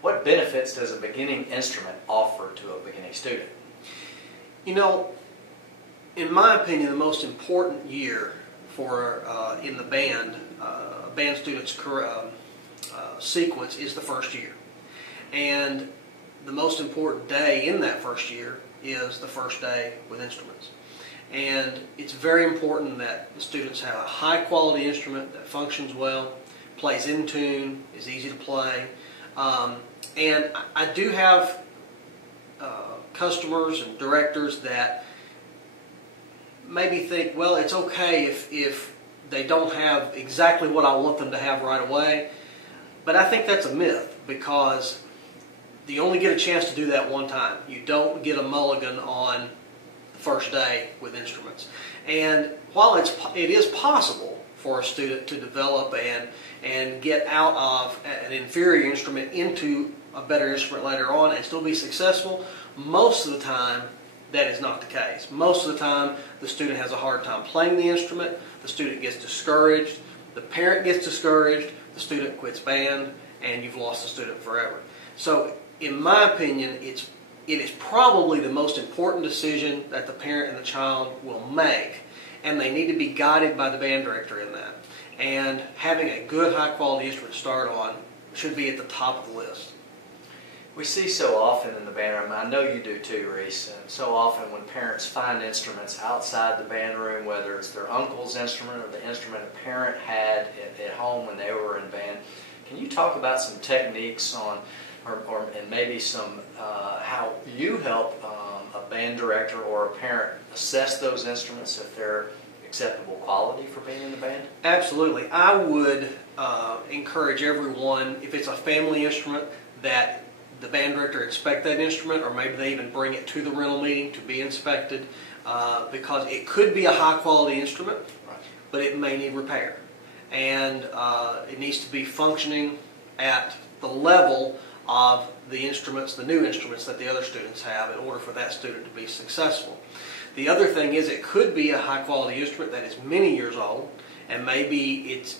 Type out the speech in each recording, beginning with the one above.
What benefits does a beginning instrument offer to a beginning student? You know, in my opinion, the most important year for in the band, a band student's sequence is the first year. And the most important day in that first year is the first day with instruments. And it's very important that the students have a high quality instrument that functions well, plays in tune, is easy to play. And I do have customers and directors that maybe think, well, it's okay if they don't have exactly what I want them to have right away. But I think that's a myth, because you only get a chance to do that one time. You don't get a mulligan on the first day with instruments. And while it is possible for a student to develop and get out of an inferior instrument into a better instrument later on and still be successful, most of the time that is not the case. Most of the time the student has a hard time playing the instrument, the student gets discouraged, the parent gets discouraged, the student quits band, and you've lost the student forever. So in my opinion, it is probably the most important decision that the parent and the child will make, and they need to be guided by the band director in that. And having a good high quality instrument to start on should be at the top of the list. We see so often in the band room, I know you do too, Reece, and so often when parents find instruments outside the band room, whether it's their uncle's instrument or the instrument a parent had at home when they were in band, can you talk about some techniques on, and maybe some, how you help a band director or a parent assess those instruments if they're acceptable quality for being in the band? Absolutely. I would encourage everyone, if it's a family instrument, that the band director inspect that instrument, or maybe they even bring it to the rental meeting to be inspected, because it could be a high quality instrument, right, but it may need repair. And it needs to be functioning at the level of the instruments, the new instruments that the other students have, in order for that student to be successful. The other thing is, it could be a high quality instrument that is many years old, and maybe it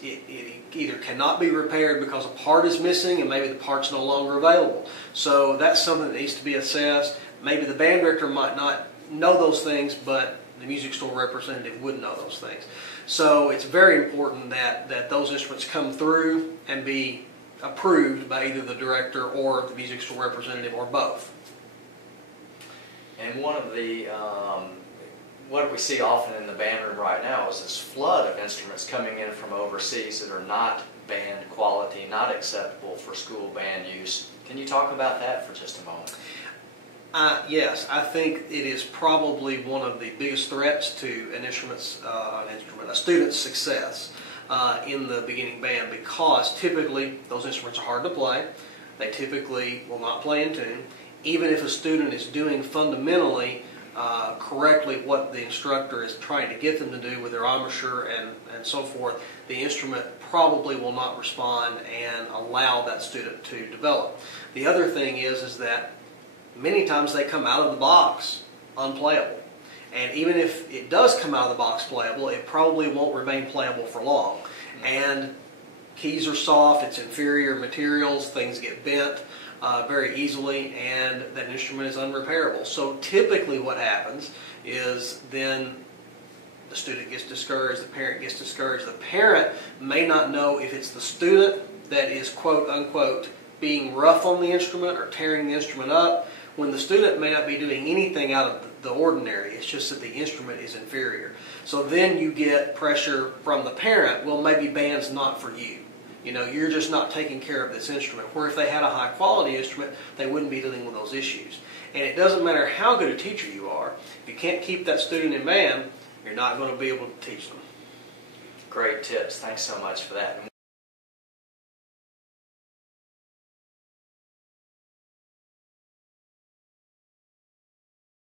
either cannot be repaired because a part is missing, and maybe the part's no longer available. So that's something that needs to be assessed. Maybe the band director might not know those things, but the music store representative would know those things. So it's very important that those instruments come through and be approved by either the director or the music store representative, or both. And one of the what we see often in the band room right now is this flood of instruments coming in from overseas that are not band quality, not acceptable for school band use. Can you talk about that for just a moment? Yes, I think it is probably one of the biggest threats to a student's success in the beginning band, because typically those instruments are hard to play. They typically will not play in tune. Even if a student is doing fundamentally correctly what the instructor is trying to get them to do with their embouchure and so forth, the instrument probably will not respond and allow that student to develop. The other thing is that many times they come out of the box unplayable. And even if it does come out of the box playable, it probably won't remain playable for long. And keys are soft, it's inferior materials, things get bent very easily, and that instrument is unrepairable. So typically what happens is then the student gets discouraged, the parent gets discouraged. The parent may not know if it's the student that is quote unquote being rough on the instrument or tearing the instrument up, when the student may not be doing anything out of the ordinary. It's just that the instrument is inferior. So then you get pressure from the parent, well, maybe band's not for you. You know, you're just not taking care of this instrument. Where if they had a high quality instrument, they wouldn't be dealing with those issues. And it doesn't matter how good a teacher you are, if you can't keep that student in band, you're not going to be able to teach them. Great tips. Thanks so much for that.